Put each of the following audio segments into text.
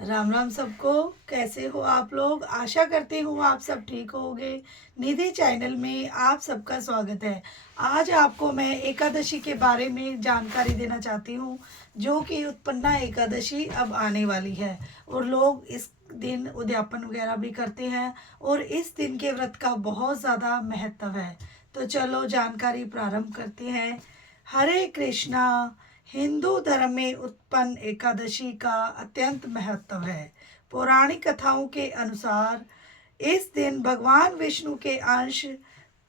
राम राम सबको। कैसे हो आप लोग? आशा करती हूँ आप सब ठीक होंगे। निधि चैनल में आप सबका स्वागत है। आज आपको मैं एकादशी के बारे में जानकारी देना चाहती हूँ, जो कि उत्पन्ना एकादशी अब आने वाली है और लोग इस दिन उद्यापन वगैरह भी करते हैं और इस दिन के व्रत का बहुत ज़्यादा महत्व है। तो चलो जानकारी प्रारंभ करते हैं। हरे कृष्णा। हिंदू धर्म में उत्पन्न एकादशी का अत्यंत महत्व है। पौराणिक कथाओं के अनुसार इस दिन भगवान विष्णु के अंश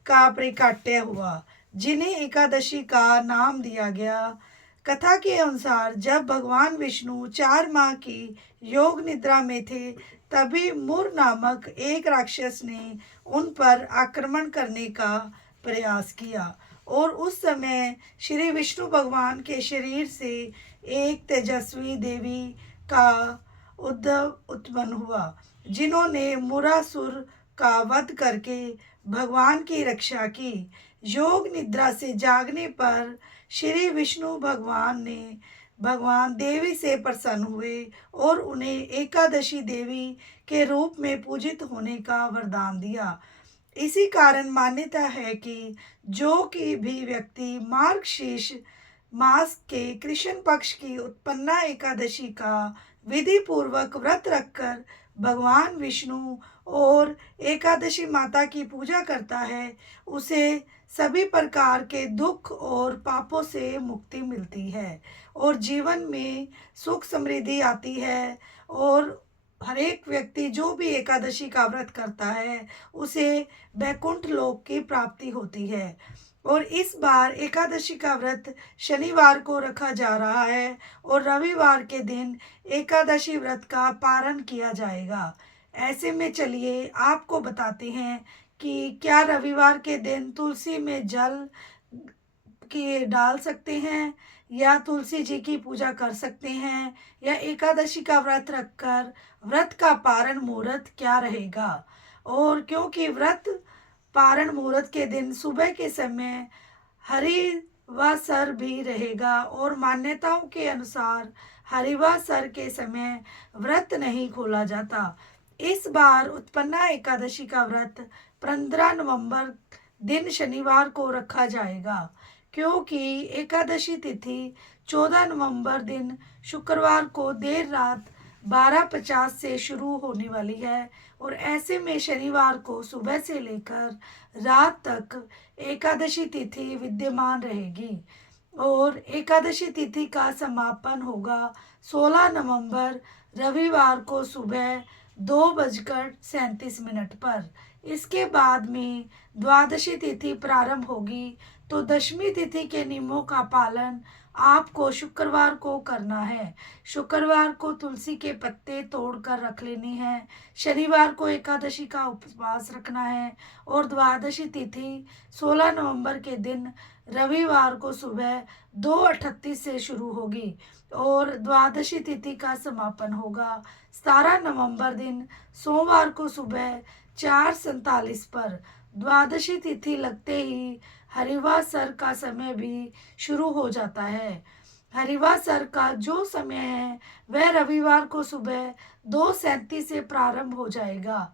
का प्रकाट्य हुआ, जिन्हें एकादशी का नाम दिया गया। कथा के अनुसार जब भगवान विष्णु 4 माह की योग निद्रा में थे, तभी मुर नामक एक राक्षस ने उन पर आक्रमण करने का प्रयास किया और उस समय श्री विष्णु भगवान के शरीर से एक तेजस्वी देवी का उद्भव उत्पन्न हुआ, जिन्होंने मुरासुर का वध करके भगवान की रक्षा की। योग निद्रा से जागने पर श्री विष्णु भगवान ने भगवान देवी से प्रसन्न हुए और उन्हें एकादशी देवी के रूप में पूजित होने का वरदान दिया। इसी कारण मान्यता है कि जो कि भी व्यक्ति मार्गशीर्ष मास के कृष्ण पक्ष की उत्पन्ना एकादशी का विधि पूर्वक व्रत रखकर भगवान विष्णु और एकादशी माता की पूजा करता है, उसे सभी प्रकार के दुख और पापों से मुक्ति मिलती है और जीवन में सुख समृद्धि आती है। और हर एक व्यक्ति जो भी एकादशी का व्रत करता है, उसे वैकुंठ लोक की प्राप्ति होती है। और इस बार एकादशी का व्रत शनिवार को रखा जा रहा है और रविवार के दिन एकादशी व्रत का पारण किया जाएगा। ऐसे में चलिए आपको बताते हैं कि क्या रविवार के दिन तुलसी में जल की डाल सकते हैं या तुलसी जी की पूजा कर सकते हैं, या एकादशी का व्रत रखकर व्रत का पारण मुहूर्त क्या रहेगा। और क्योंकि व्रत पारण मुहूर्त के दिन सुबह के समय हरिवासर भी रहेगा और मान्यताओं के अनुसार हरिवासर के समय व्रत नहीं खोला जाता। इस बार उत्पन्ना एकादशी का व्रत 15 नवंबर दिन शनिवार को रखा जाएगा, क्योंकि एकादशी तिथि 14 नवंबर दिन शुक्रवार को देर रात 12:50 से शुरू होने वाली है और ऐसे में शनिवार को सुबह से लेकर रात तक एकादशी तिथि विद्यमान रहेगी और एकादशी तिथि का समापन होगा 16 नवंबर रविवार को सुबह 2:37 पर। इसके बाद में द्वादशी तिथि प्रारंभ होगी, तो दशमी तिथि के नियमों का पालन आपको शुक्रवार को करना है। शुक्रवार को तुलसी के पत्ते तोड़कर रख लेने हैं, शनिवार को एकादशी का उपवास रखना है और द्वादशी तिथि 16 नवंबर के दिन रविवार को सुबह 2:38 से शुरू होगी और द्वादशी तिथि का समापन होगा 17 नवंबर दिन सोमवार को सुबह 4:47 पर। द्वादशी तिथि लगते ही हरिवासर का समय भी शुरू हो जाता है। हरिवासर का जो समय है वह रविवार को सुबह 2:37 से प्रारंभ हो जाएगा।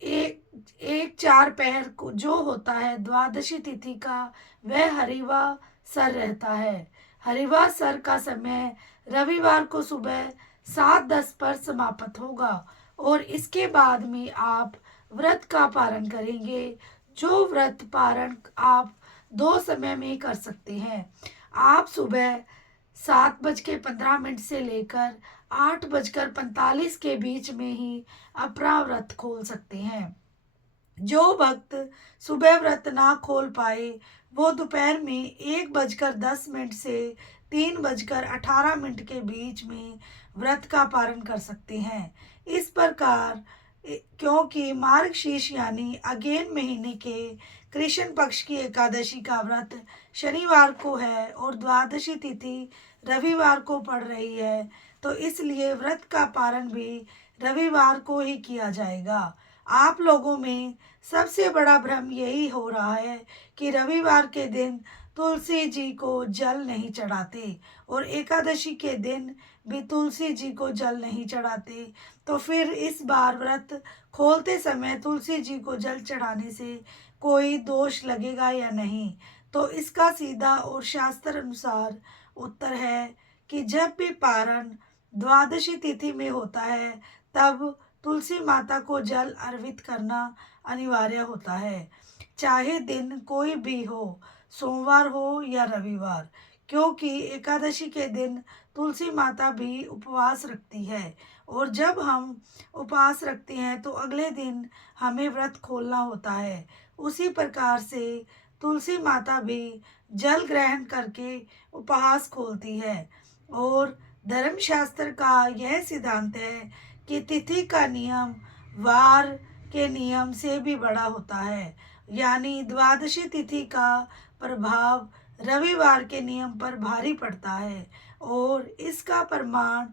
एक एक 4 पहर को जो होता है द्वादशी तिथि का, वह हरिवा सर रहता है। हरिवा सर का समय रविवार को सुबह 7:10 पर समाप्त होगा और इसके बाद में आप व्रत का पारण करेंगे। जो व्रत पारण आप 2 समय में कर सकते हैं। आप सुबह 7:15 से लेकर 8:45 के बीच में ही अपना व्रत खोल सकते हैं। जो भक्त सुबह व्रत ना खोल पाए, वो दोपहर में 1:10 से 3:18 के बीच में व्रत का पारण कर सकते हैं। इस प्रकार क्योंकि मार्गशीर्ष यानी अगेन महीने के कृष्ण पक्ष की एकादशी का व्रत शनिवार को है और द्वादशी तिथि रविवार को पड़ रही है, तो इसलिए व्रत का पारण भी रविवार को ही किया जाएगा। आप लोगों में सबसे बड़ा भ्रम यही हो रहा है कि रविवार के दिन तुलसी जी को जल नहीं चढ़ाते और एकादशी के दिन भी तुलसी जी को जल नहीं चढ़ाते, तो फिर इस बार व्रत खोलते समय तुलसी जी को जल चढ़ाने से कोई दोष लगेगा या नहीं? तो इसका सीधा और शास्त्र अनुसार उत्तर है कि जब भी पारण द्वादशी तिथि में होता है तब तुलसी माता को जल अर्पित करना अनिवार्य होता है, चाहे दिन कोई भी हो, सोमवार हो या रविवार, क्योंकि एकादशी के दिन तुलसी माता भी उपवास रखती है और जब हम उपवास रखते हैं तो अगले दिन हमें व्रत खोलना होता है। उसी प्रकार से तुलसी माता भी जल ग्रहण करके उपवास खोलती है और धर्मशास्त्र का यह सिद्धांत है कि तिथि का नियम वार के नियम से भी बड़ा होता है, यानी द्वादशी तिथि का प्रभाव रविवार के नियम पर भारी पड़ता है और इसका प्रमाण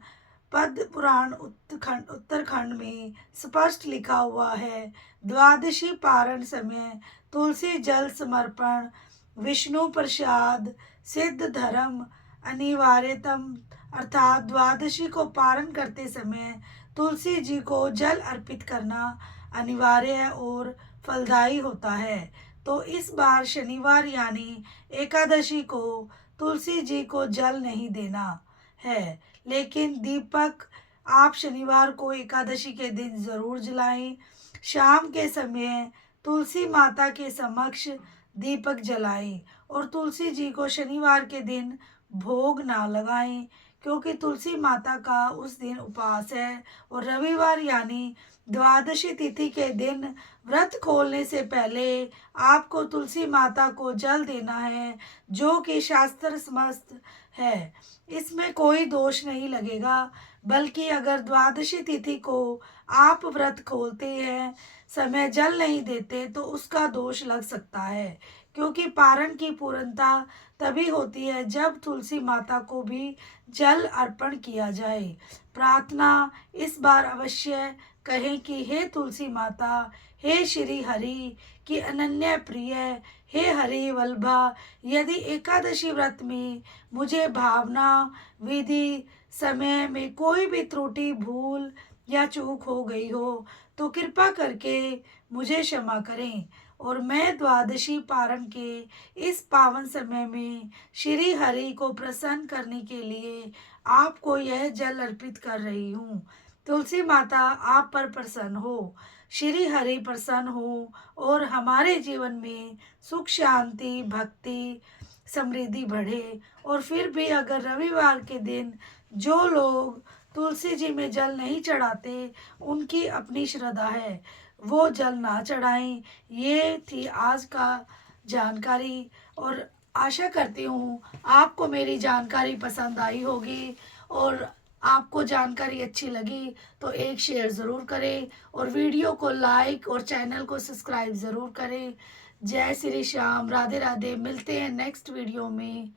पद्म पुराण उत्तराखंड में स्पष्ट लिखा हुआ है। द्वादशी पारण समय तुलसी जल समर्पण विष्णु प्रसाद सिद्ध धर्म अनिवार्यतम, अर्थात द्वादशी को पारण करते समय तुलसी जी को जल अर्पित करना अनिवार्य और फलदायी होता है। तो इस बार शनिवार यानी एकादशी को तुलसी जी को जल नहीं देना है, लेकिन दीपक आप शनिवार को एकादशी के दिन ज़रूर जलाएं। शाम के समय तुलसी माता के समक्ष दीपक जलाएं और तुलसी जी को शनिवार के दिन भोग ना लगाएं, क्योंकि तुलसी माता का उस दिन उपवास है और रविवार यानी द्वादशी तिथि के दिन व्रत खोलने से पहले आपको तुलसी माता को जल देना है, जो कि शास्त्र समस्त है। इसमें कोई दोष नहीं लगेगा, बल्कि अगर द्वादशी तिथि को आप व्रत खोलते हैं समय जल नहीं देते तो उसका दोष लग सकता है, क्योंकि पारण की पूर्णता तभी होती है जब तुलसी माता को भी जल अर्पण किया जाए। प्रार्थना इस बार अवश्य कहें कि हे तुलसी माता, हे श्री हरि की अनन्य प्रिय, हे हरि वल्लभा, यदि एकादशी व्रत में मुझे भावना विधि समय में कोई भी त्रुटि भूल या चूक हो गई हो तो कृपा करके मुझे क्षमा करें और मैं द्वादशी पारण के इस पावन समय में श्री हरि को प्रसन्न करने के लिए आपको यह जल अर्पित कर रही हूँ। तुलसी माता आप पर प्रसन्न हो, श्री हरि प्रसन्न हो और हमारे जीवन में सुख शांति भक्ति समृद्धि बढ़े। और फिर भी अगर रविवार के दिन जो लोग तुलसी जी में जल नहीं चढ़ाते, उनकी अपनी श्रद्धा है, वो जल ना चढ़ाएं। ये थी आज का जानकारी और आशा करती हूँ आपको मेरी जानकारी पसंद आई होगी और आपको जानकारी अच्छी लगी तो एक शेयर ज़रूर करें और वीडियो को लाइक और चैनल को सब्सक्राइब ज़रूर करें। जय श्री श्याम, राधे राधे। मिलते हैं नेक्स्ट वीडियो में।